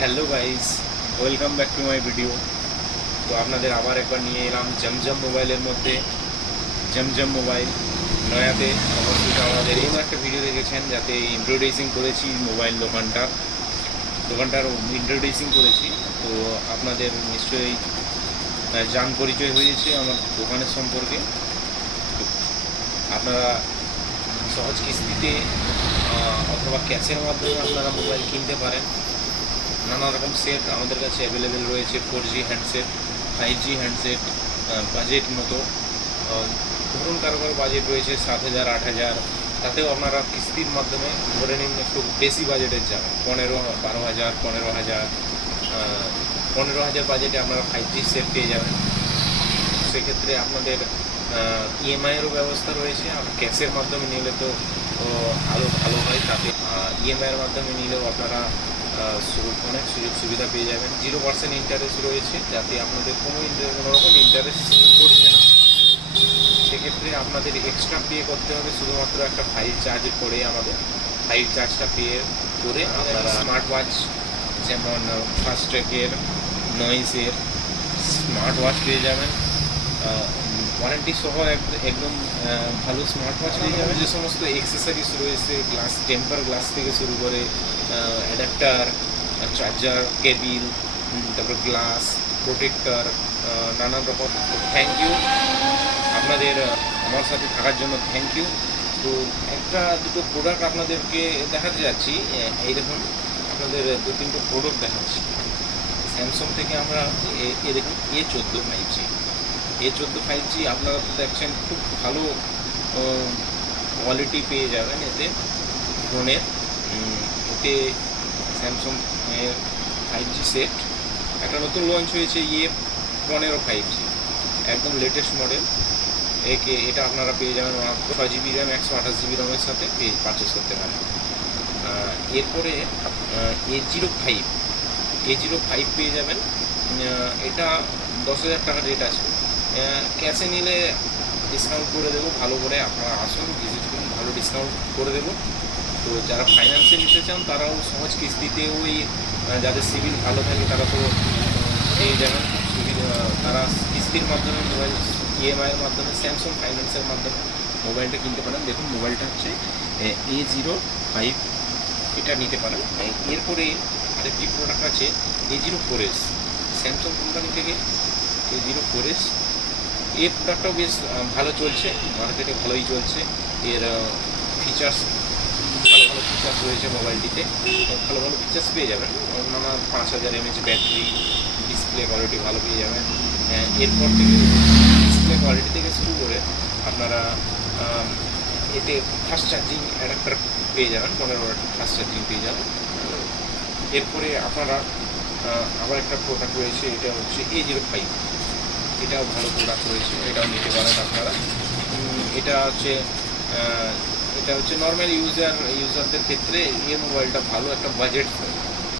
Hello guys, welcome back to my video. তো আপনাদের আবার একবার নিয়ে এলাম জমজম মোবাইলের মধ্যে। জমজম মোবাইল নয়াতে অবস্থিত। আমাদের এই একটা ভিডিও দেখেছেন যাতে ইন্ট্রোডিউসিং করেছি মোবাইল দোকানটার ইন্ট্রোডিউসিং করেছি। তো আপনাদের নিশ্চয়ই জান পরিচয় হয়েছে আমার দোকানের সম্পর্কে। তো আপনারা সহজ কিস্তিতে অথবা ক্যাশের মাধ্যমে আপনারা মোবাইল কিনতে পারেন। নানা রকম সেট আমাদের কাছে অ্যাভেলেবেল রয়েছে। 4G handset, 5G handset, budget মতো। ধরুন কারো বাজেট রয়েছে 7,000 8,000, তাতেও আপনারা কিস্তির মাধ্যমে ধরে নিন একটু বেশি বাজেটের যাবেন, 12,000 15,000 15,000 বাজেটে আপনারা 5G সেট পেয়ে যাবেন। সেক্ষেত্রে আপনাদের ইএমআইয়েরও ব্যবস্থা রয়েছে। আর ক্যাশের মাধ্যমে নিলে তো আরও ভালো হয়। তাতে ইএমআইয়ের মাধ্যমে নিলেও আপনারা অনেক সুযোগ সুবিধা পেয়ে যাবেন। 0% ইন্টারেস্ট রয়েছে, যাতে আপনাদের কোনো রকম ইন্টারেস্ট পড়ছে না। সেক্ষেত্রে আপনাদের এক্সট্রা পে করতে হবে শুধুমাত্র একটা ফাইল চার্জ করে। আমাদের ফাইল চার্জটা পে করে আপনারা স্মার্ট ওয়াচ, যেমন ফাস্ট্র্যাকের, নয়েজের স্মার্ট ওয়াচ পেয়ে যাবেন। ওয়ারেন্টি সহ একদম ভালো স্মার্ট ওয়াচ পেয়ে যাবেন। যে সমস্ত এক্সেসরিজ রয়েছে, টেম্পার গ্লাস থেকে শুরু করে অ্যাডাপ্টার, চার্জার কেবিল, তারপর গ্লাস প্রোটেক্টর, নানান রকম। থ্যাংক ইউ আপনাদের আমার সাথে থাকার জন্য, থ্যাংক ইউ। তো একটা দুটো প্রোডাক্ট আপনাদেরকে দেখাতে যাচ্ছি। এই দেখুন, আপনাদের 2-3টে প্রোডাক্ট দেখাচ্ছি। স্যামসাং থেকে আমরা দেখুন A14 5G। A14 5G আপনারা তো দেখছেন, খুব ভালো কোয়ালিটি পেয়ে যাবেন এতে ফোনের। এতে স্যামসাং এর 5G সেট একটা নতুন লঞ্চ হয়েছে, A15 5G, একদম লেটেস্ট মডেল। এটা আপনারা পেয়ে যাবেন মাত্র 6GB র্যাম 128GB র্যামের সাথে পারচেস করতে পারেন। এরপরে A05 পেয়ে যাবেন। এটা 10,000 টাকা রেট আছে। ক্যাশে নিলে ডিসকাউন্ট করে দেবো ভালো করে। আপনারা আসুন, ভিজিট করুন, ভালো ডিসকাউন্ট করে দেবো। তো যারা ফাইন্যান্সে নিতে চান তারাও সহজ কিস্তিতে, ওই যাদের সিভিল ভালো থাকে তারা তো পেয়ে যাবেন সুবিধা। তারা কিস্তির মাধ্যমে মোবাইল, ইএমআইয়ের মাধ্যমে, স্যামসাং ফাইন্যান্সের মাধ্যমে মোবাইলটা কিনতে পারেন। দেখুন মোবাইলটা হচ্ছে A05, এটা নিতে পারেন। এরপরে আরেকটি প্রোডাক্ট আছে A04s, স্যামসাং কোম্পানি থেকে A04s। এই প্রোডাক্টটাও বেশ ভালো চলছে, মার্কেটে ভালোই চলছে। এর ফিচার্স, ভালো ভালো ফিচার্স রয়েছে মোবাইলটিতে। ভালো ভালো ফিচার্স পেয়ে যাবেন। নানা 5,000 mAh ব্যাটারি, ডিসপ্লে কোয়ালিটি ভালো পেয়ে যাবেন। এরপর থেকে ডিসপ্লে কোয়ালিটি থেকে শুরু করে আপনারা এতে ফাস্ট চার্জিং অ্যাডাপ্টার পেয়ে যাবেন, 15 ওয়াট ফাস্ট চার্জিং পেয়ে যাবেন। এরপরে আপনারা আবার একটা প্রোডাক্ট রয়েছে, এটা হচ্ছে A05। এটাও ভালো প্রোডাক্ট রয়েছে, এটাও নিতে পারেন আপনারা। এটা হচ্ছে নর্মাল ইউজারদের ক্ষেত্রে এই মোবাইলটা ভালো একটা বাজেট ফোন।